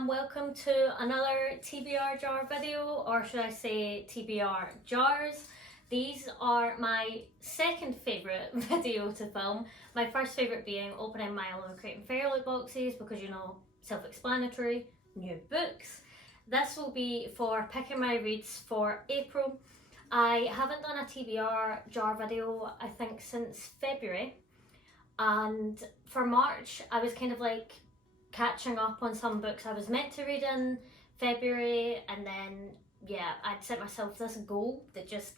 and welcome to another TBR Jar video, or should I say TBR Jars. These are my second favourite video to film. My first favourite being opening my Alone Crate and Fair loot boxes because, you know, self-explanatory, new books. This will be for picking my reads for April. I haven't done a TBR Jar video I think since February, and for March I was kind of like catching up on some books I was meant to read in February, and then yeah, I'd set myself this goal that just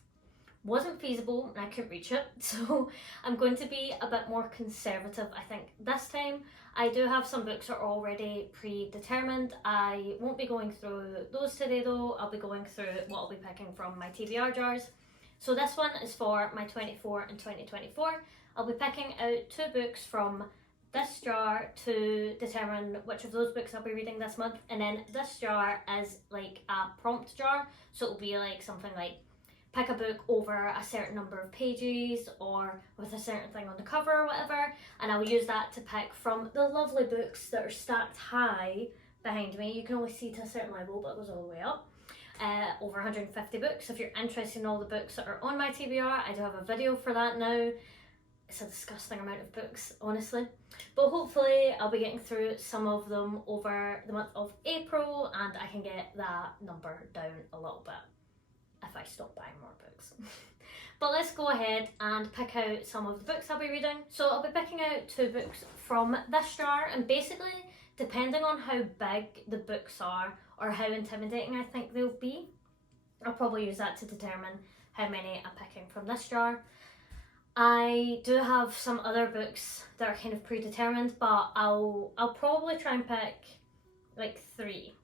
wasn't feasible and I couldn't reach it, so I'm going to be a bit more conservative I think this time. I do have some books that are already predetermined. I won't be going through those today though. I'll be going through what I'll be picking from my TBR jars. So this one is for my 24 and 2024. I'll be picking out two books from this jar to determine which of those books I'll be reading this month, and then this jar is like a prompt jar, so it'll be like something like pick a book over a certain number of pages or with a certain thing on the cover or whatever, and I'll use that to pick from the lovely books that are stacked high behind me. You can only see to a certain level, but it goes all the way up. Over 150 books. If you're interested in all the books that are on my TBR, I do have a video for that now. It's a disgusting amount of books, honestly, but hopefully I'll be getting through some of them over the month of April and I can get that number down a little bit if I stop buying more books. But let's go ahead and pick out some of the books I'll be reading. So I'll be picking out two books from this jar, and basically depending on how big the books are or how intimidating I think they'll be, I'll probably use that to determine how many I'm picking from this jar. I do have some other books that are kind of predetermined, but I'll probably try and pick like 3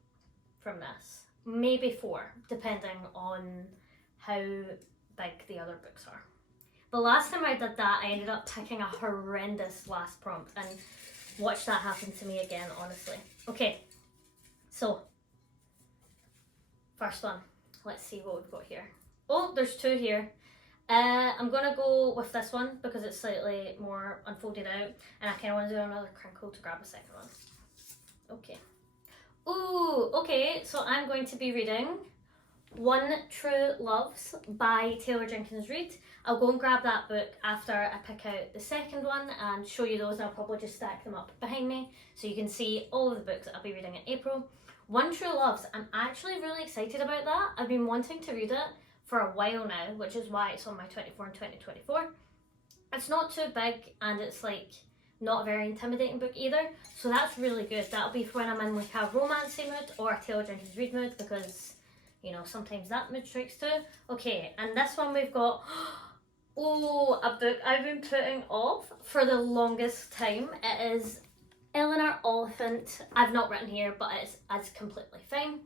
from this, maybe 4, depending on how big the other books are. The last time I did that, I ended up picking a horrendous last prompt, and watch that happen to me again, honestly. Okay, so first one, let's see what we've got here. Oh, there's 2 here. I'm gonna go with this one because it's slightly more unfolded out, and I kind of want to do another crinkle to grab a second one. Okay. Ooh, okay, so I'm going to be reading One True Loves by Taylor Jenkins Reid. I'll go and grab that book after I pick out the second one and show you those, and I'll probably just stack them up behind me so you can see all of the books that I'll be reading in April. One True Loves, I'm actually really excited about that. I've been wanting to read it for a while now, which is why it's on my 24 and 2024. It's not too big and it's like not a very intimidating book either, so that's really good. That'll be for when I'm in like a romancy mood or a Taylor Jenkins Reid mood, because you know sometimes that mood strikes too. Okay, and this one we've got oh, a book I've been putting off for the longest time. It is Eleanor Oliphant. I've not written here, but it's completely fine.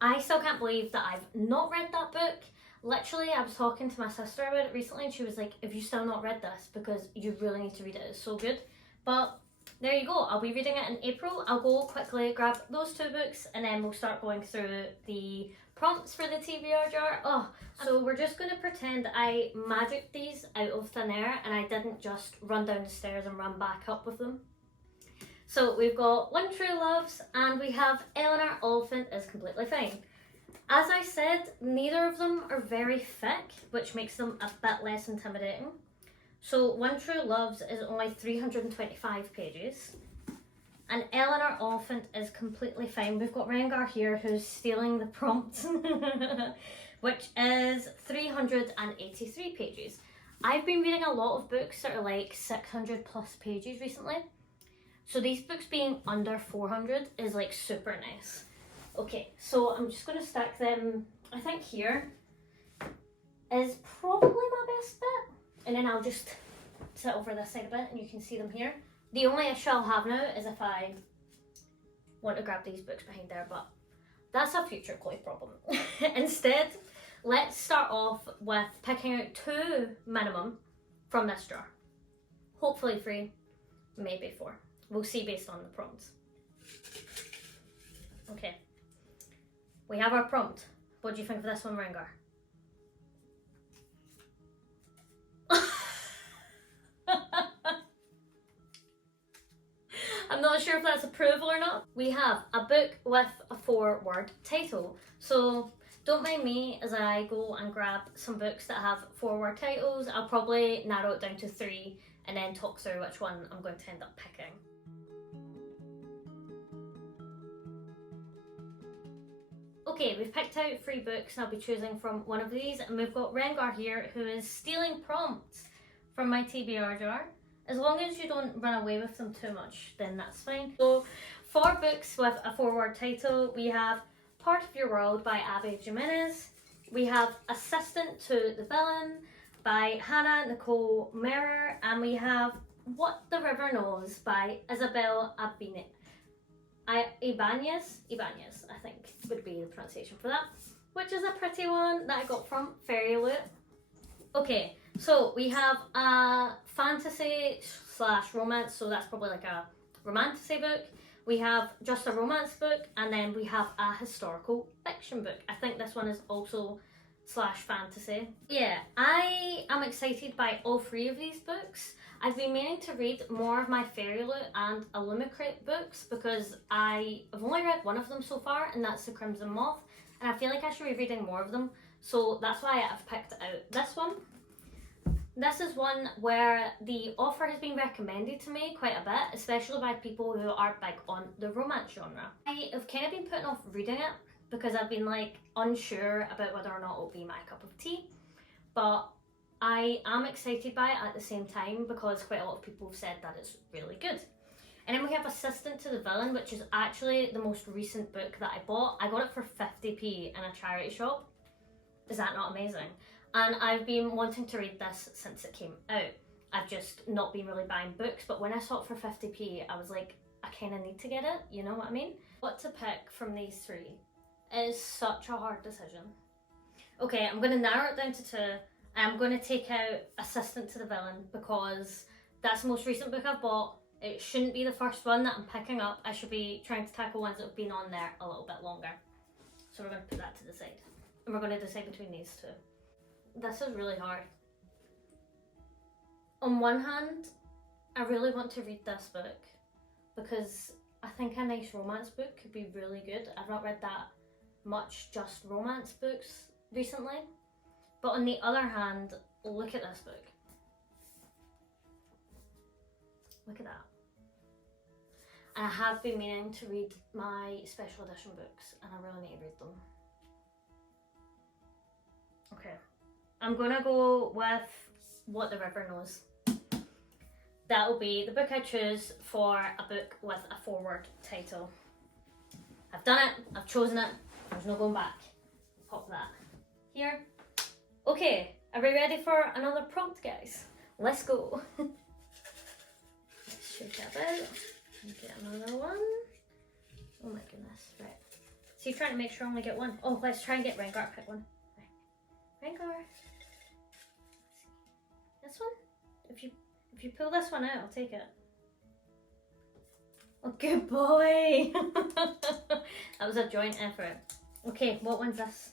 I still can't believe that I've not read that book. Literally, I was talking to my sister about it recently and she was like, have you still not read this? Because you really need to read it, it's so good. But there you go, I'll be reading it in April. I'll go quickly grab those 2 books and then we'll start going through the prompts for the TBR jar. Oh, so we're just going to pretend I magicked these out of thin air and I didn't just run down the stairs and run back up with them. So we've got One True Loves and we have Eleanor Oliphant is completely fine. As I said, neither of them are very thick, which makes them a bit less intimidating. So One True Loves is only 325 pages, and Eleanor Oliphant is completely fine. We've got Rengars here who's stealing the prompt, which is 383 pages. I've been reading a lot of books that are like 600 plus pages recently, so these books being under 400 is like super nice. Okay, so I'm just going to stack them, I think here is probably my best bit, and then I'll just sit over this side a bit and you can see them here. The only issue I'll have now is if I want to grab these books behind there, but that's a future Chloe problem. Instead, let's start off with picking out 2 minimum from this jar. Hopefully 3, maybe 4. We'll see based on the prompts. Okay. We have our prompt. What do you think of this one, Rengar? I'm not sure if that's a approval or not. We have a book with a 4-word title. So don't mind me as I go and grab some books that have 4-word titles. I'll probably narrow it down to 3 and then talk through which one I'm going to end up picking. Okay, we've picked out 3 books and I'll be choosing from one of these, and we've got Rengar here who is stealing prompts from my TBR jar. As long as you don't run away with them too much, then that's fine. So 4 books with a 4-word title. We have Part of Your World by Abby Jimenez. We have Assistant to the Villain by Hannah Nicole Merer, and we have What the River Knows by Isabel Ibanez, I think would be the pronunciation for that, which is a pretty one that I got from Fairy Loot. Okay, so we have a fantasy / romance, so that's probably like a romantasy book. We have just a romance book, and then we have a historical fiction book. I think this one is also / fantasy. Yeah, I am excited by all 3 of these books. I've been meaning to read more of my Fairy Loot and Illumicrate books because I've only read one of them so far, and that's The Crimson Moth, and I feel like I should be reading more of them, so that's why I've picked out this one. This is one where the author has been recommended to me quite a bit, especially by people who are big on the romance genre. I have kind of been putting off reading it because I've been like unsure about whether or not it'll be my cup of tea, but I am excited by it at the same time because quite a lot of people have said that it's really good. And then we have Assistant to the Villain, which is actually the most recent book that I bought. I got it for 50p in a charity shop. Is that not amazing? And I've been wanting to read this since it came out. I've just not been really buying books, but when I saw it for 50p, I was like, I kind of need to get it, you know what I mean? What to pick from these 3 is such a hard decision. Okay, I'm going to narrow it down to 2. I'm going to take out Assistant to the Villain because that's the most recent book I've bought. It shouldn't be the first one that I'm picking up. I should be trying to tackle ones that have been on there a little bit longer. So we're going to put that to the side. And we're going to decide between these 2. This is really hard. On one hand, I really want to read this book because I think a nice romance book could be really good. I've not read that much just romance books recently. But on the other hand, look at this book. Look at that. And I have been meaning to read my special edition books, and I really need to read them. Okay, I'm gonna go with What the River Knows. That'll be the book I choose for a book with a 4-word title. I've done it, I've chosen it, there's no going back. Pop that here. Okay, are we ready for another prompt, guys? Let's go. Let's shake it about and get another one. Oh my goodness, right. So you're trying to make sure I only get one. Oh, let's try and get Rengar to pick one. Right. Rengar. This one? If you pull this one out, I'll take it. Oh, good boy. That was a joint effort. Okay, what one's this?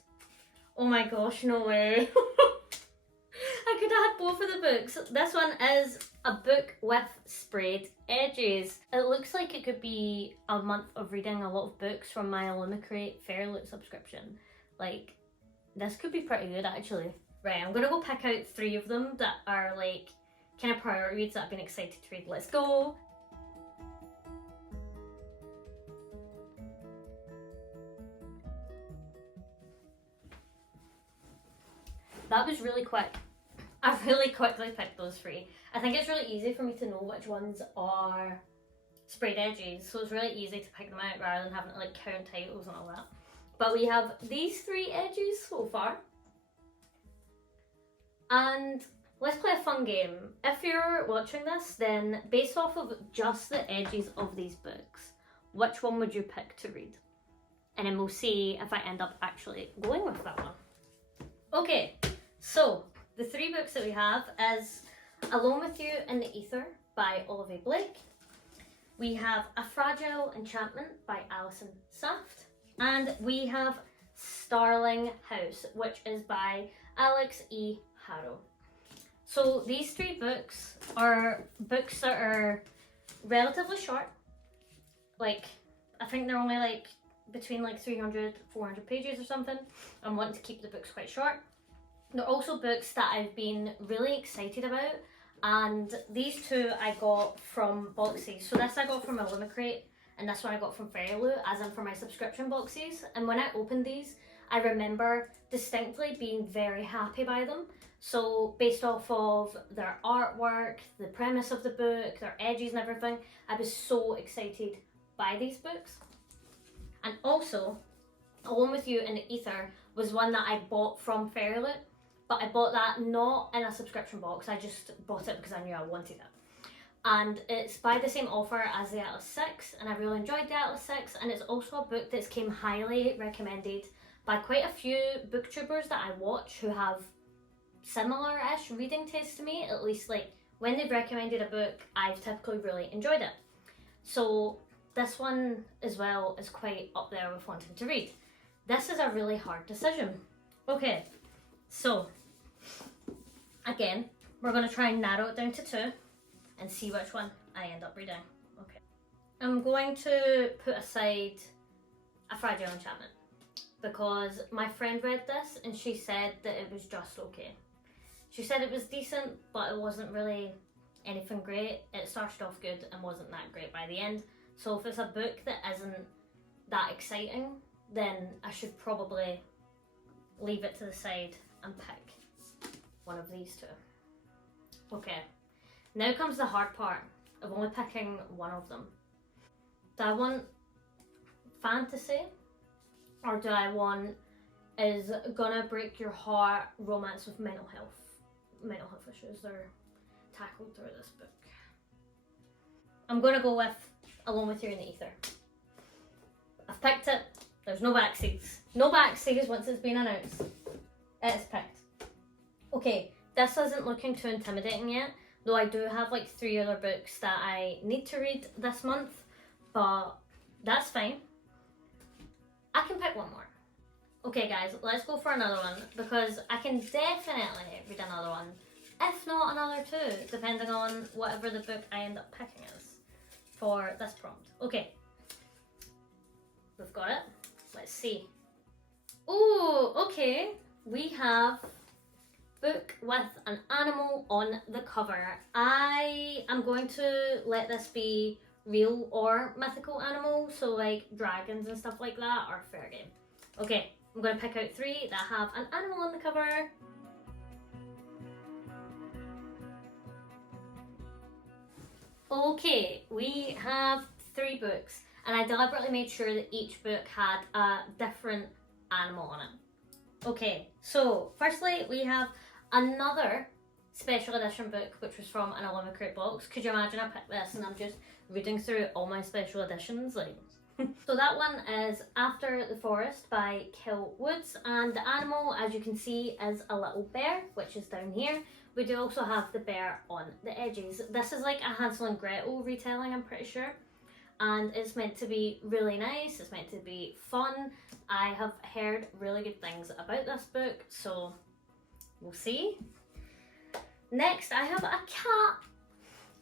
Oh my gosh, no way. I could have had both of the books. This one is a book with sprayed edges. It looks like it could be a month of reading a lot of books from my Illumicrate Fairy Loot subscription. Like, this could be pretty good actually. Right, I'm gonna go pick out 3 of them that are like kind of priority reads that I've been excited to read. Let's go. That was really quick. I really quickly picked those 3. I think it's really easy for me to know which ones are sprayed edges, so it's really easy to pick them out rather than having to like count titles and all that. But we have these 3 edges so far. And let's play a fun game. If you're watching this, then based off of just the edges of these books, which one would you pick to read? And then we'll see if I end up actually going with that one. Okay, so the 3 books that we have is Alone With You in the Ether by Olivia Blake. We have A Fragile Enchantment by Alison Saft. And we have Starling House, which is by Alex E. Harrow. So these 3 books are books that are relatively short. like, I think they're only like between like 300, 400 pages or something. I'm wanting to keep the books quite short. They're also books that I've been really excited about, and these two I got from boxes. So this I got from Illumicrate, and this one I got from Fairy as in for my subscription boxes. And when I opened these, I remember distinctly being very happy by them. So based off of their artwork, the premise of the book, their edges and everything, I was so excited by these books. And also, Alone With You in the Ether was one that I bought from Fairy, but I bought that not in a subscription box. I just bought it because I knew I wanted it. And it's by the same author as the Atlas 6, and I really enjoyed the Atlas 6, and it's also a book that's came highly recommended by quite a few booktubers that I watch who have similar-ish reading tastes to me. At least, like, when they've recommended a book, I've typically really enjoyed it. So this one as well is quite up there with wanting to read. This is a really hard decision. Okay, so again, we're going to try and narrow it down to two and see which one I end up reading. Okay, I'm going to put aside A Fragile Enchantment because my friend read this and she said that it was just okay. She said it was decent, but it wasn't really anything great. It started off good and wasn't that great by the end. So if it's a book that isn't that exciting, then I should probably leave it to the side and pick one of these two. Okay, now comes the hard part of only picking one of them. Do I want fantasy, or do I want Is Gonna Break Your Heart romance with mental health issues that are tackled through this book? I'm gonna go with Alone With You in the Ether. I've picked it. There's no backseats. No backseats once it's been announced. It is picked. Okay, this isn't looking too intimidating yet, though I do have like 3 other books that I need to read this month, but that's fine. I can pick one more. Okay guys, let's go for another one, because I can definitely read another one, if not another two, depending on whatever the book I end up picking is for this prompt. Okay, we've got it. Let's see. Oh, okay. We have book with an animal on the cover. I am going to let this be real or mythical animals, so like dragons and stuff like that are fair game. Okay, I'm going to pick out 3 that have an animal on the cover. Okay, we have 3 books, and I deliberately made sure that each book had a different animal on it. Okay, so firstly we have another special edition book, which was from an Illumicrate box. Could you imagine I picked this and I'm just reading through all my special editions? Like, so that one is After the Forest by Kill Woods, and the animal, as you can see, is a little bear, which is down here. We do also have the bear on the edges. This is like a Hansel and Gretel retelling, I'm pretty sure, and it's meant to be really nice. It's meant to be fun. I have heard really good things about this book, so we'll see. Next, I have a cat,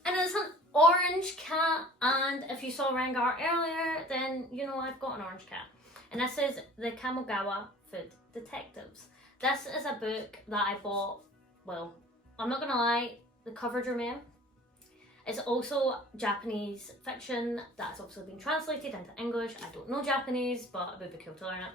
and it's an orange cat, and if you saw Rengar earlier, then you know I've got an orange cat. And this is The Kamogawa Food Detectives. This is a book that I bought, well, I'm not gonna lie, the cover drew me in. It's also Japanese fiction that's obviously been translated into English. I don't know Japanese, but it would be cool to learn it.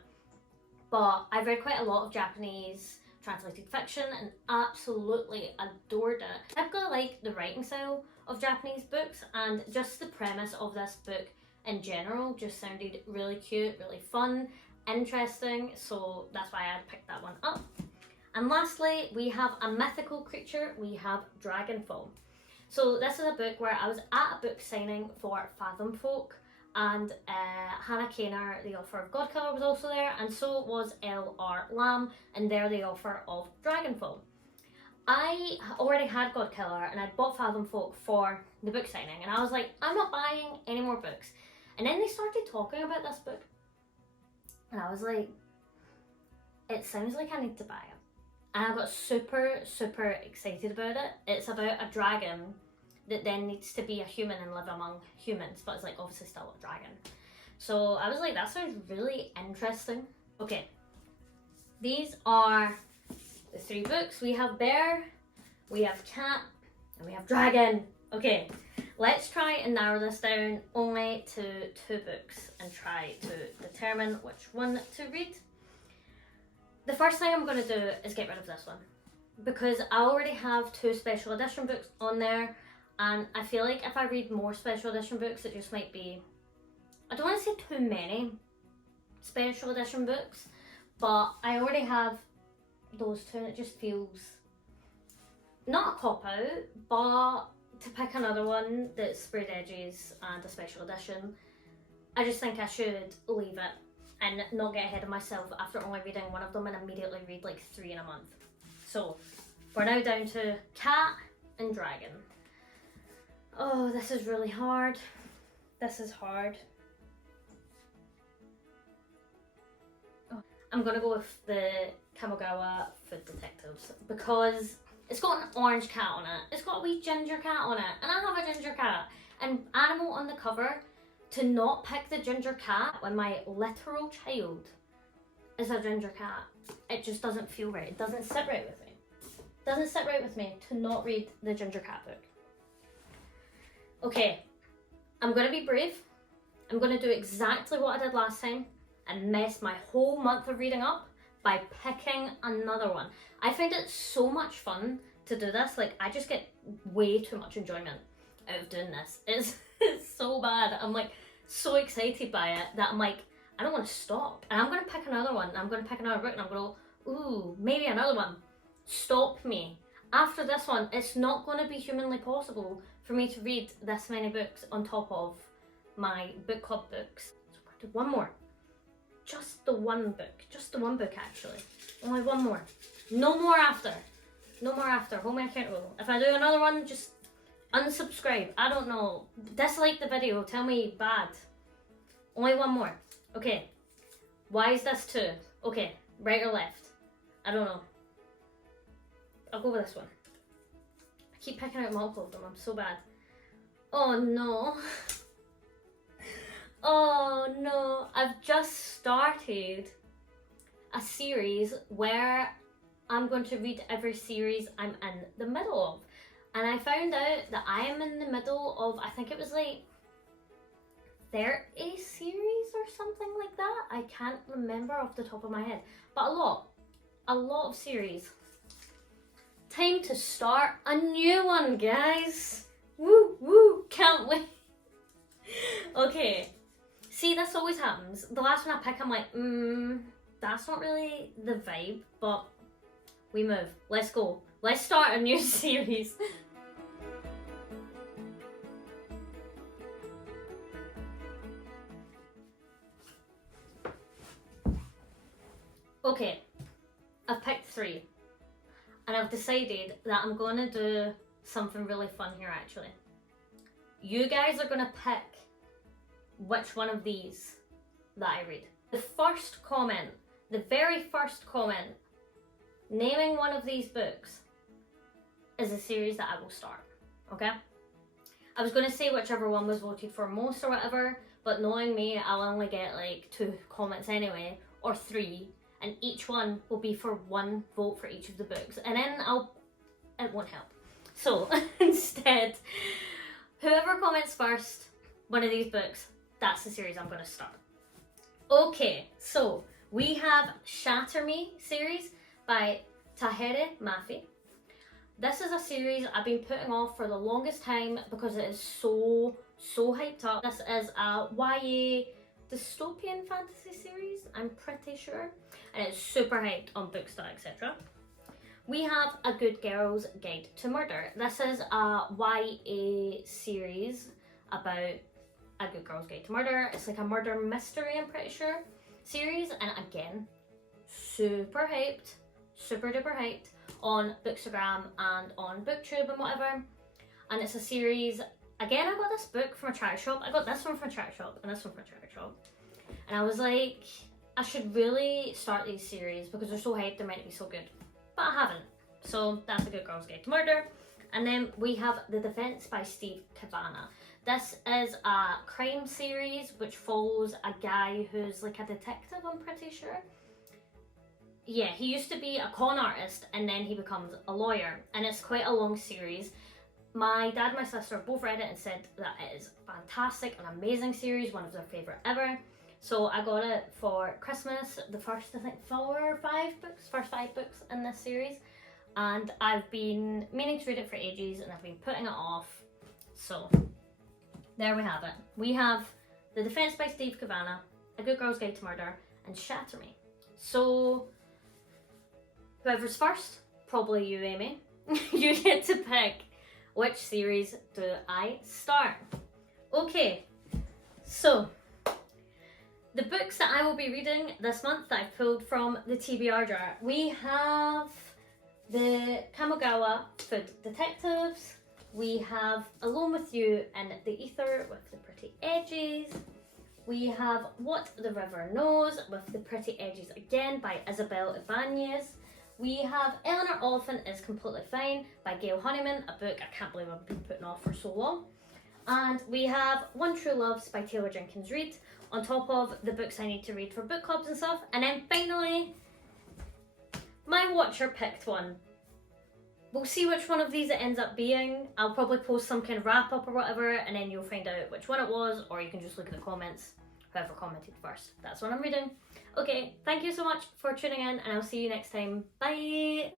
But I've read quite a lot of Japanese translated fiction and absolutely adored it. I've got like the writing style of Japanese books, and just the premise of this book in general just sounded really cute, really fun, interesting, so that's why I picked that one up. And lastly, we have a mythical creature. We have Dragonfall. So this is a book where I was at a book signing for Fathom Folk, and Hannah Kaner, the author of Godkiller, was also there, and so was L.R. Lamb, and they're the author of Dragonfall. I already had Godkiller, and I'd bought Fathom Folk for the book signing, and I was like, I'm not buying any more books. And then they started talking about this book, and I was like, it sounds like I need to buy it. And I got super, super excited about it. It's about a dragon that then needs to be a human and live among humans, but it's like obviously still a dragon. So I was like, that sounds really interesting. Okay, these are the 3 books. We have bear, we have cat, and we have dragon. Okay, let's try and narrow this down only to 2 books and try to determine which one to read. The first thing I'm going to do is get rid of this one, because I already have 2 special edition books on there, and I feel like if I read more special edition books, it just might be, I don't want to say too many special edition books, but I already have those 2 and it just feels not a cop out, but to pick another one that's sprayed edges and a special edition, I just think I should leave it and not get ahead of myself after only reading one of them and immediately read like 3 in a month. So we're now down to cat and dragon. Oh, this is really hard. This is hard. Oh, I'm gonna go with the Kamigawa Food Detectives because it's got an orange cat on it. It's got a wee ginger cat on it, and I have a ginger cat. And animal on the cover, to not pick the ginger cat when my literal child is a ginger cat, it just doesn't feel right. It doesn't sit right with me. It doesn't sit right with me to not read the ginger cat book. Okay, I'm gonna be brave. I'm gonna do exactly what I did last time and mess my whole month of reading up by picking another one. I find it so much fun to do this. Like, I just get way too much enjoyment out of doing this. It's so bad. I'm like so excited by it that I'm like, I don't want to stop. And I'm gonna pick another one. I'm gonna pick another book and I'm gonna go, ooh, maybe another one. Stop me. After this one, it's not gonna be humanly possible for me to read this many books on top of my book club books. So I'm gonna do one more. Just the one book actually. Only one more. No more after. No more after. Hold me accountable. If I do another one, just unsubscribe. I don't know. Dislike the video. Tell me bad. Only one more. Okay. Why is this 2? Okay. Right or left? I don't know. I'll go with this one. I keep picking out multiple of them. I'm so bad. Oh no. Oh no, I've just started a series where I'm going to read every series I'm in the middle of. And I found out that I am in the middle of, I think it was like 30 series or something like that. I can't remember off the top of my head, but a lot of series. Time to start a new one, guys. Woo, woo, can't wait. Okay. See, this always happens. The last one I pick, I'm like, that's not really the vibe, but we move. Let's go. Let's start a new series. Okay, I've picked 3. And I've decided that I'm going to do something really fun here actually. You guys are going to pick which one of these that I read. The first comment, the very first comment, naming one of these books is a series that I will start, okay? I was going to say whichever one was voted for most or whatever, but knowing me, I'll only get like 2 comments anyway, or 3, and each one will be for 1 vote for each of the books, and then it won't help. So instead, whoever comments first, one of these books, that's the series I'm going to start. Okay, so we have Shatter Me series by Tahereh Mafi. This is a series I've been putting off for the longest time because it is so hyped up. This is a YA dystopian fantasy series, I'm pretty sure, and it's super hyped on Booksta, etc. We have A Good Girl's Guide to Murder. This is a YA series about A Good Girl's Guide to Murder. It's like a murder mystery, I'm pretty sure, series, and again, super hyped, super duper hyped on Bookstagram and on Booktube and whatever. And it's a series, again, I got this book from a charity shop. I got this one from a charity shop and this one from a charity shop. And I was like, I should really start these series because they're so hyped, they might be so good. But I haven't. So that's A Good Girl's Guide to Murder. And then we have The Defense by Steve Cavanagh. This is a crime series which follows a guy who's like a detective, I'm pretty sure. Yeah, he used to be a con artist and then he becomes a lawyer, and it's quite a long series. My dad and my sister both read it and said that it is fantastic, an amazing series, one of their favourite ever. So I got it for Christmas, the first, I think, first five books in this series. And I've been meaning to read it for ages and I've been putting it off. So there we have it. We have The Defense by Steve Cavanagh, A Good Girl's Guide to Murder, and Shatter Me. So whoever's first, probably you, Amy. You get to pick which series do I start. Okay, so the books that I will be reading this month that I've pulled from the TBR jar. We have the Kamogawa Food Detectives. We have Alone with You in the Ether with the Pretty Edges. We have What the River Knows with the Pretty Edges again by Isabel Ibanez. We have Eleanor Oliphant is Completely Fine by Gail Honeyman, a book I can't believe I've been putting off for so long. And we have One True Loves by Taylor Jenkins Reid, on top of the books I need to read for book clubs and stuff. And then finally, my watcher picked one. We'll see which one of these it ends up being. I'll probably post some kind of wrap up or whatever, and then you'll find out which one it was, or you can just look at the comments, whoever commented first. That's what I'm reading. Okay, thank you so much for tuning in, and I'll see you next time. Bye!